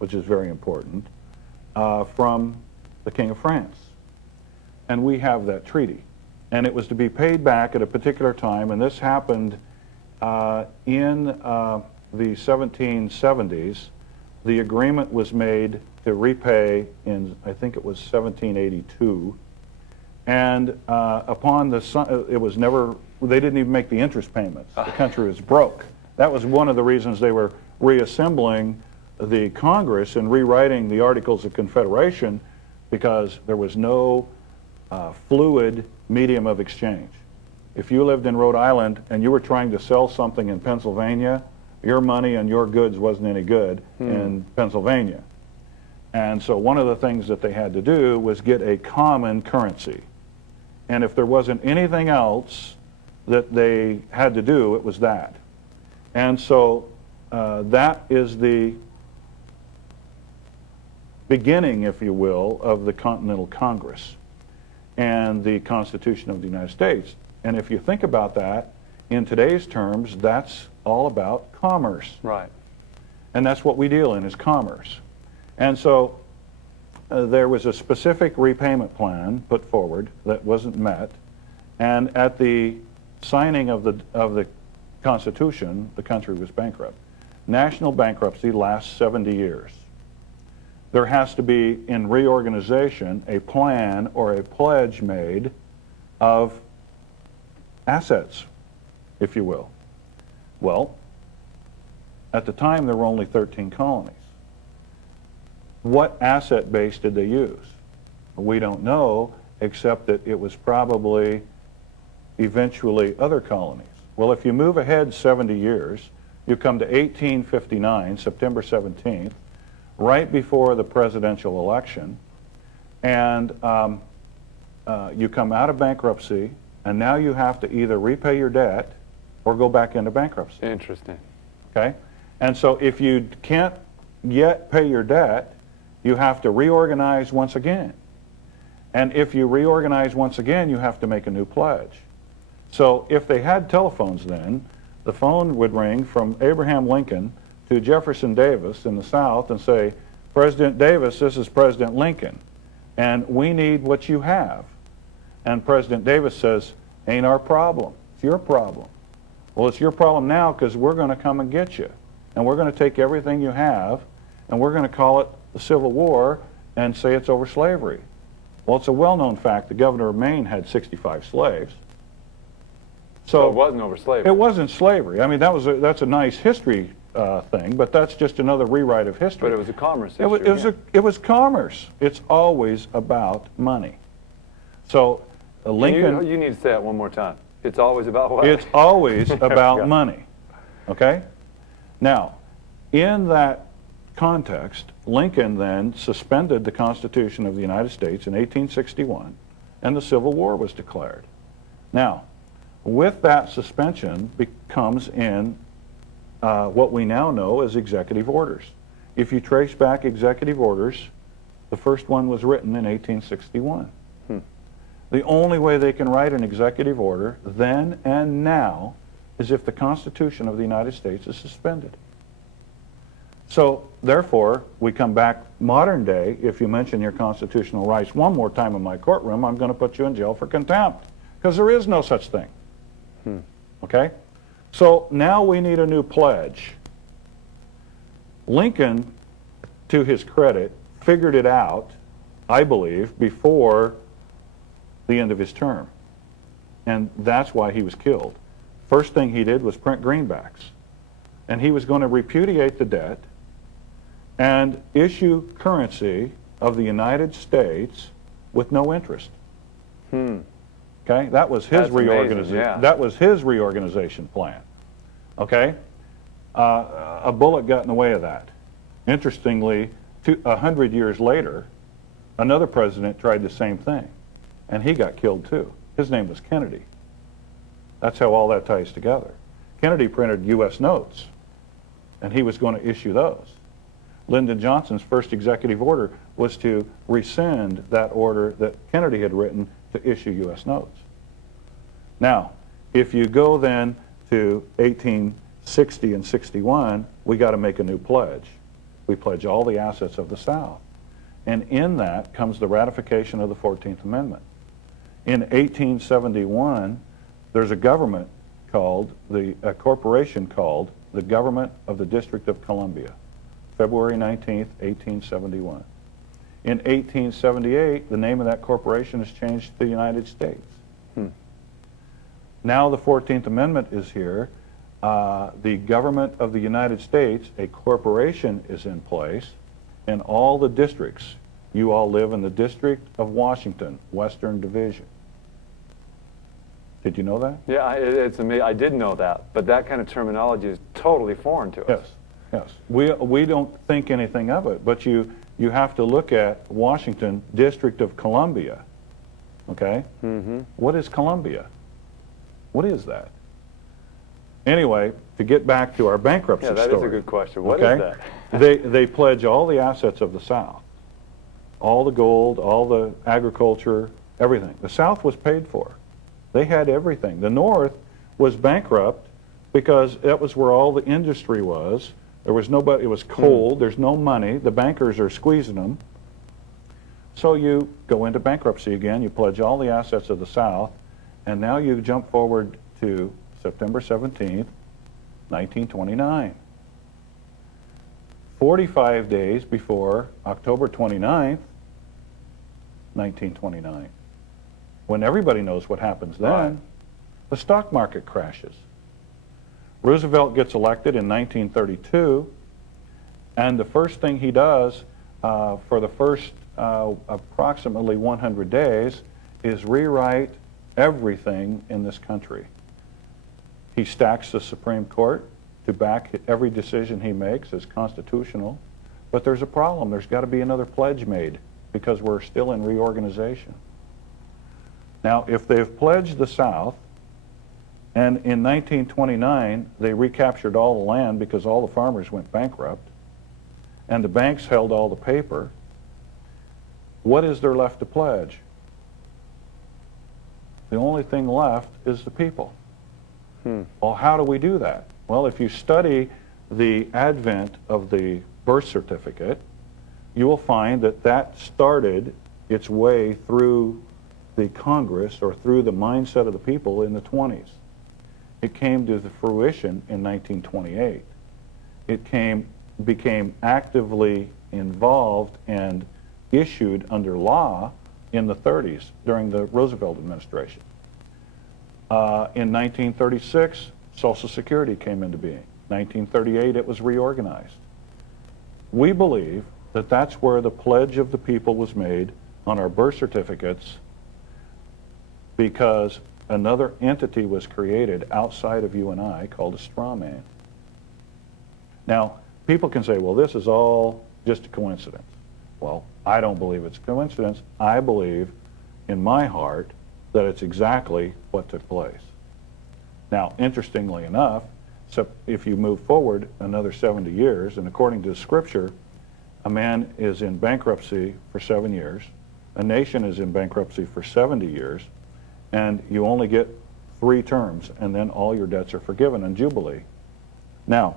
which is very important, from the King of France. And we have that treaty. And it was to be paid back at a particular time, and this happened in the 1770s. The agreement was made to repay in, I think it was 1782, and upon the, it was never, they didn't even make the interest payments. The country was broke. That was one of the reasons they were reassembling the Congress and rewriting the Articles of Confederation, because there was no fluid medium of exchange. If you lived in Rhode Island and you were trying to sell something in Pennsylvania, your money and your goods wasn't any good in Pennsylvania. And so one of the things that they had to do was get a common currency. And if there wasn't anything else that they had to do, it was that. And so that is the beginning, if you will, of the Continental Congress and the Constitution of the United States. And if you think about that, in today's terms, that's all about commerce. Right. And that's what we deal in, is commerce. And so there was a specific repayment plan put forward that wasn't met. And at the signing of the Constitution, the country was bankrupt. National bankruptcy lasts 70 years. There has to be, in reorganization, a plan or a pledge made of assets, if you will. Well, at the time there were only 13 colonies. What asset base did they use? We don't know, except that it was probably eventually other colonies. Well, if you move ahead 70 years, you come to 1859, September 17th, right before the presidential election, and you come out of bankruptcy, and now you have to either repay your debt or go back into bankruptcy. Interesting. Okay? And so if you can't yet pay your debt, you have to reorganize once again. And if you reorganize once again, you have to make a new pledge. So if they had telephones then, the phone would ring from Abraham Lincoln to Jefferson Davis in the South and say, President Davis, this is President Lincoln, and we need what you have. And President Davis says, ain't our problem, it's your problem. Well, it's your problem now because we're going to come and get you. And we're going to take everything you have, and we're going to call it the Civil War and say it's over slavery. Well, it's a well-known fact the governor of Maine had 65 slaves. So it wasn't over slavery. It wasn't slavery. I mean, that's a nice history thing, but that's just another rewrite of history. But it was a commerce issue. It was commerce. It's always about money. So Lincoln... You need to say that one more time. It's always about what? It's always about money. Okay? Now, in that context, Lincoln then suspended the Constitution of the United States in 1861, and the Civil War was declared. Now, with that suspension comes in what we now know as executive orders. If you trace back executive orders, the first one was written in 1861. The only way they can write an executive order then and now is if the Constitution of the United States is suspended. So, therefore, we come back modern day. If you mention your constitutional rights one more time in my courtroom, I'm going to put you in jail for contempt, because there is no such thing. Okay? So now we need a new pledge. Lincoln, to his credit, figured it out, I believe, before the end of his term. And that's why he was killed. First thing he did was print greenbacks. And he was going to repudiate the debt and issue currency of the United States with no interest. Okay, that was his reorganization. Yeah. That was his reorganization plan. Okay, a bullet got in the way of that. Interestingly, 100 years later, another president tried the same thing, and he got killed too. His name was Kennedy. That's how all that ties together. Kennedy printed U.S. notes, and he was going to issue those. Lyndon Johnson's first executive order was to rescind that order that Kennedy had written to issue U.S. notes. Now, if you go then to 1860 and 61, we got to make a new pledge. We pledge all the assets of the South. And in that comes the ratification of the 14th Amendment. In 1871, there's a government called, a corporation called the Government of the District of Columbia, February 19th, 1871. In 1878, the name of that corporation is changed to the United States. Now the 14th Amendment is here. The government of the United States, a corporation is in place, and all the districts, you all live in the District of Washington, Western Division. Did you know that? Yeah, it's amazing. I did know that, but that kind of terminology is totally foreign to us. Yes, yes. We don't think anything of it, but you have to look at Washington, District of Columbia, okay? What is Columbia? What is that? Anyway, to get back to our bankruptcy story. Yeah, that is a good question. What is that? They pledge all the assets of the South, all the gold, all the agriculture, everything. The South was paid for. They had everything. The North was bankrupt because that was where all the industry was. There was nobody, it was cold, there's no money, the bankers are squeezing them. So you go into bankruptcy again, you pledge all the assets of the South, and now you jump forward to September 17th, 1929. 45 days before October 29th, 1929. When everybody knows what happens then, the stock market crashes. Roosevelt gets elected in 1932, and the first thing he does for the first approximately 100 days is rewrite everything in this country. He stacks the Supreme Court to back every decision he makes as constitutional, but there's a problem. There's got to be another pledge made because we're still in reorganization. Now, if they've pledged the South, and in 1929 they recaptured all the land because all the farmers went bankrupt, and the banks held all the paper, what is there left to pledge? The only thing left is the people. Well, how do we do that? Well, if you study the advent of the birth certificate, you will find that that started its way through the Congress or through the mindset of the people in the 20s. It came to the fruition in 1928. It became actively involved and issued under law in the 30s during the Roosevelt administration. In 1936, Social Security came into being. 1938, it was reorganized. We believe that that's where the pledge of the people was made on our birth certificates, because another entity was created outside of you and I called a straw man. Now, people can say, well, this is all just a coincidence. Well, I don't believe it's a coincidence. I believe in my heart that it's exactly what took place. Now, interestingly enough, so if you move forward another 70 years, and according to Scripture, a man is in bankruptcy for 7 years, a nation is in bankruptcy for 70 years, and you only get 3 terms, and then all your debts are forgiven in Jubilee. Now,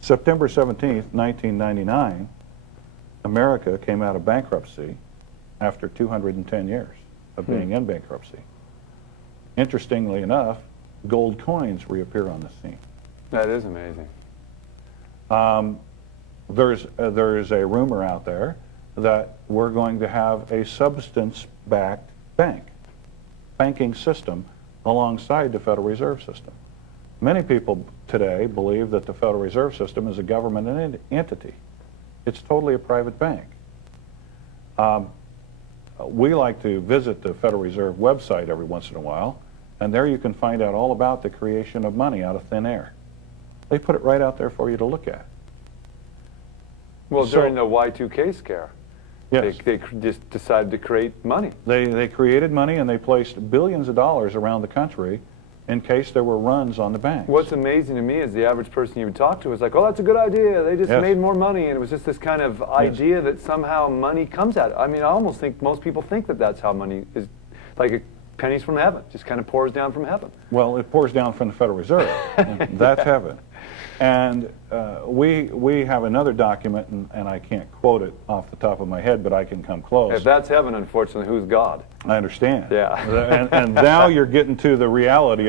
September 17th, 1999, America came out of bankruptcy after 210 years of being in bankruptcy. Interestingly enough, gold coins reappear on the scene. That is amazing. There's a rumor out there that we're going to have a substance-backed banking system alongside the Federal Reserve System. Many people today believe that the Federal Reserve System is a government entity. It's totally a private bank. We like to visit the Federal Reserve website every once in a while, and there you can find out all about the creation of money out of thin air. They put it right out there for you to look at. Well, during the Y2K scare, yes, they just decided to create money. They created money, and they placed billions of dollars around the country in case there were runs on the banks. What's amazing to me is the average person you would talk to is like, oh, that's a good idea. They just made more money, and it was just this kind of idea that somehow money comes out. I mean, I almost think most people think that that's how money is, like pennies from heaven, just kind of pours down from heaven. Well, it pours down from the Federal Reserve. That's heaven. And we have another document, and I can't quote it off the top of my head, but I can come close. If that's heaven, unfortunately, who's God? I understand. Yeah. And now you're getting to the reality